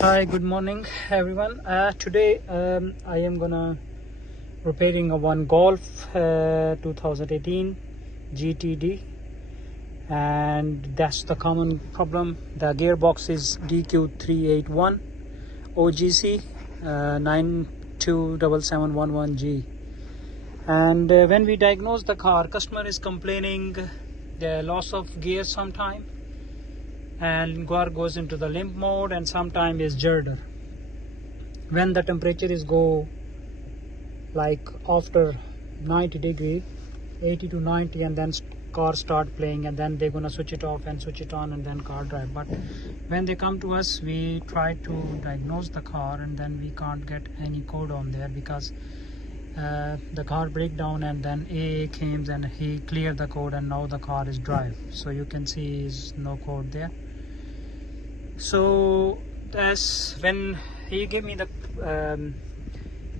Hi, good morning everyone. Today I am gonna repairing a one Golf 2018 GTD, and that's the common problem. The gearbox is DQ381 OGC 927711G, and when we diagnose the car, customer is complaining the loss of gear sometime, and car goes into the limp mode, and sometimes is judder. When the temperature is go like after 90 degree, 80 to 90, and then car start playing, and then they're gonna switch it off and switch it on, and then car drive. But when they come to us, we try to diagnose the car, and then we can't get any code on there because the car breakdown, and then AA came and he cleared the code, and now the car is drive. So you can see is no code there. So that's when he gave me the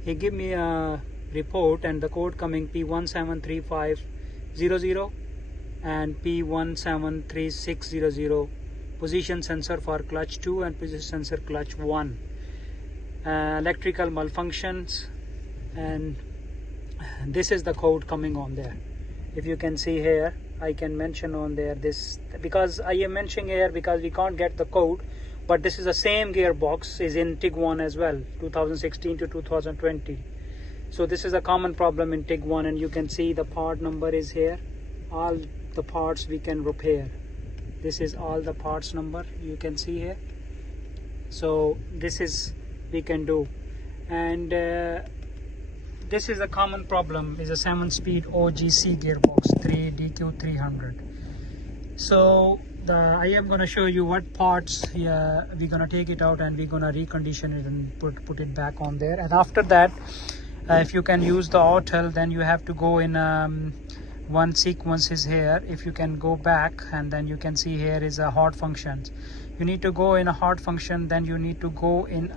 a report, and the code coming P173500 and P173600, position sensor for clutch 2 and position sensor clutch 1, electrical malfunctions, and this is the code coming on there. If you can see here, I can mention on there this, because I am mentioning here because we can't get the code, but this is the same gearbox is in Tiguan as well, 2016 to 2020. So this is a common problem in Tiguan, and you can see the part number is here. All the parts we can repair. This is all the parts number you can see here. So this is we can do, and this is a common problem, is a 7-speed OGC gearbox 3 DQ300. So I am going to show you what parts we're going to take it out, and we're going to recondition it and put it back on there. And after that, if you can use the auto, then you have to go in one sequence is here. If you can go back, and then you can see here is a hot functions. You need to go in a hot function, then you need to go in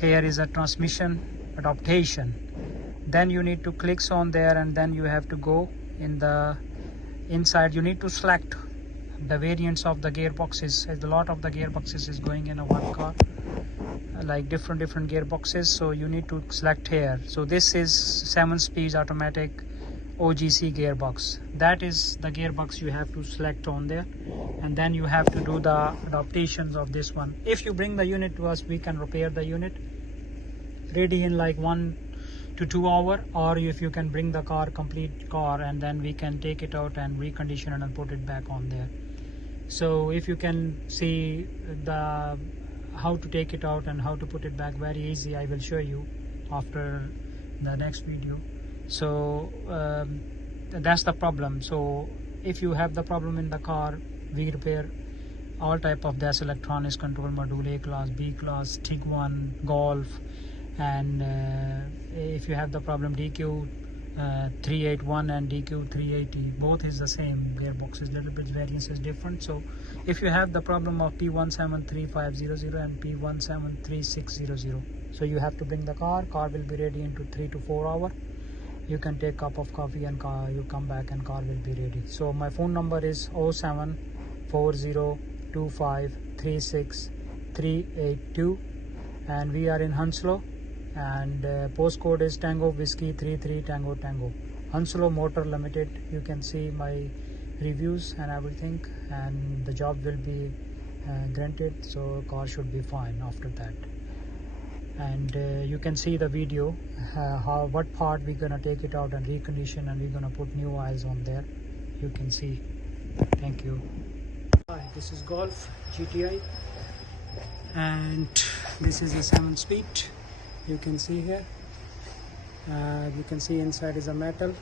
here is a transmission adaptation. Then you need to click on there, and then you have to go in the inside. You need to select the variants of the gearboxes, as a lot of the gearboxes is going in a one car, like different gearboxes. So you need to select here. So this is 7-speed automatic OGC gearbox. That is the gearbox you have to select on there, and then you have to do the adaptations of this one. If you bring the unit to us, we can repair the unit ready in like 1 to 2 hours, or if you can bring the complete car, and then we can take it out and recondition it and put it back on there. So if you can see the how to take it out and how to put it back, very easy. I will show you after the next video. So that's the problem. So if you have the problem in the car, we repair all type of this electronics control module, A class, B class, Tiguan, Golf, and if you have the problem DQ381 and DQ380, both is the same gearboxes, little bit variance is different. So if you have the problem of P173500 and P173600, so you have to bring the car will be ready into 3 to 4 hours. You can take a cup of coffee, and you come back and car will be ready. So my phone number is 074025368382, and we are in Hounslow, and postcode is Tango Whiskey 33 Tango Tango. Hounslow Motors Ltd. You can see my reviews and everything, and the job will be granted, so car should be fine after that. And you can see the video what part we're gonna take it out and recondition, and we're gonna put new oils on there. You can see. Thank you. Hi, this is Golf GTI, and this is a 7-speed. You can see here, you can see inside is a metal.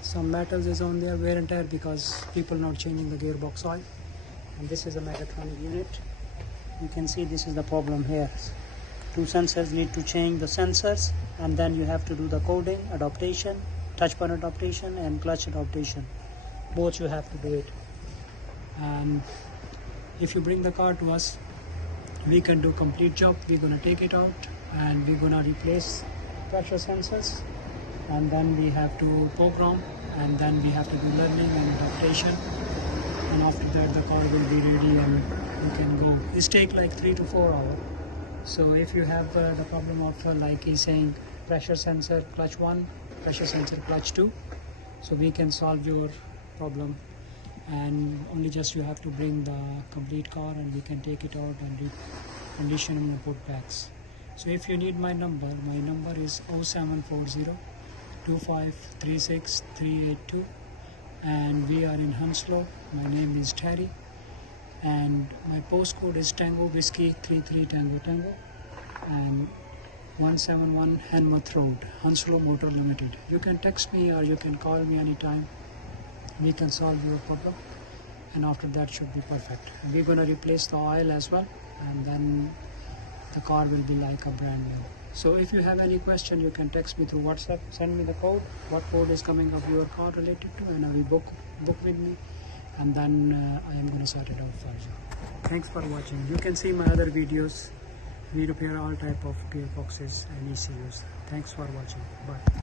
Some metals is on there, wear and tear, because people not changing the gearbox oil. And this is a mechatronic unit. You can see this is the problem here. 2 sensors need to change the sensors, and then you have to do the coding, adaptation, touch bar adaptation, and clutch adaptation. Both you have to do it. And if you bring the car to us, we can do complete job. We're gonna take it out, and we're gonna replace pressure sensors, and then we have to program, and then we have to do learning and adaptation, and after that the car will be ready and This take like 3 to 4 hours. So if you have the problem of like he's saying pressure sensor clutch 1, pressure sensor clutch 2, so we can solve your problem, and only just you have to bring the complete car and we can take it out and recondition and put backs. So if you need my number is 0740 2536 382, and we are in Hounslow. My name is Terry and my postcode is Tango Whiskey 33 Tango Tango and 171 Hanworth Road, Hounslow Motors Ltd. You can text me or you can call me anytime. We can solve your problem, and after that should be perfect. And we're gonna replace the oil as well, and then the car will be like a brand new. So if you have any question, you can text me through WhatsApp, send me the code, what code is coming of your car related to, and I will book with me, and then I am going to sort it out for you. Thanks for watching. You can see my other videos. We repair all type of gearboxes and ECUs. Thanks for watching. Bye.